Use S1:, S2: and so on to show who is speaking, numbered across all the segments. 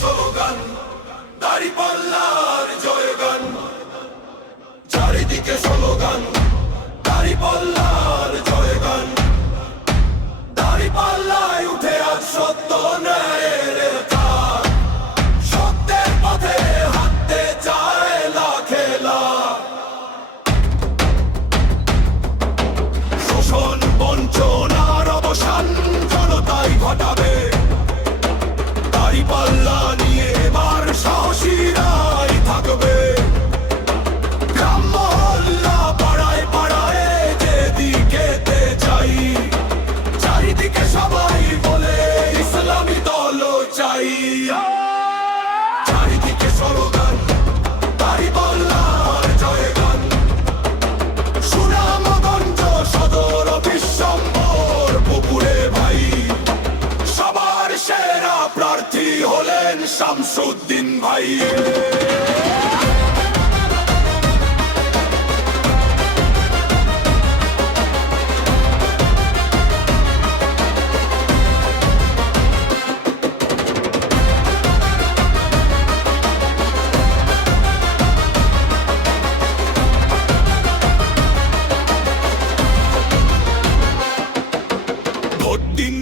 S1: Slogan দাড়ি পাল্লার জয়গান। চারিদিকে স্লোগান দাড়ি পাল্লার শামসুদ্দিন ভাই।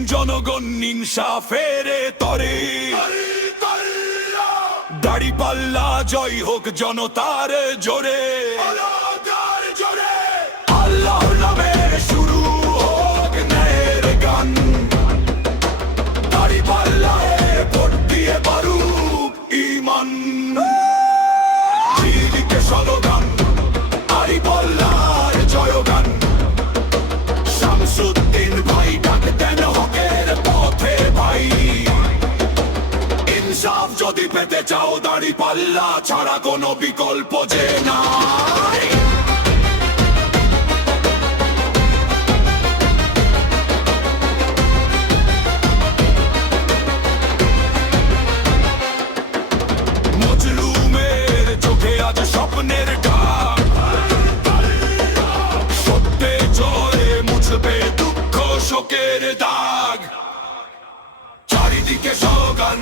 S1: জনগণ ইনসাফেরে তরে। দাড়ি পাল্লা জয় হোক জনতার জোরে। জোরে। আল্লাহর নামে শুরু হোক গান। ইনসাফ যদি পেতে চাও দাড়ি পাল্লা ছাড়া কোনো বিকল্প যে নাই। স্বপ্নের ডাক। সত্যে জয়ে মুছবে দুঃখ শোকের দাগ। চারিদিকে সগান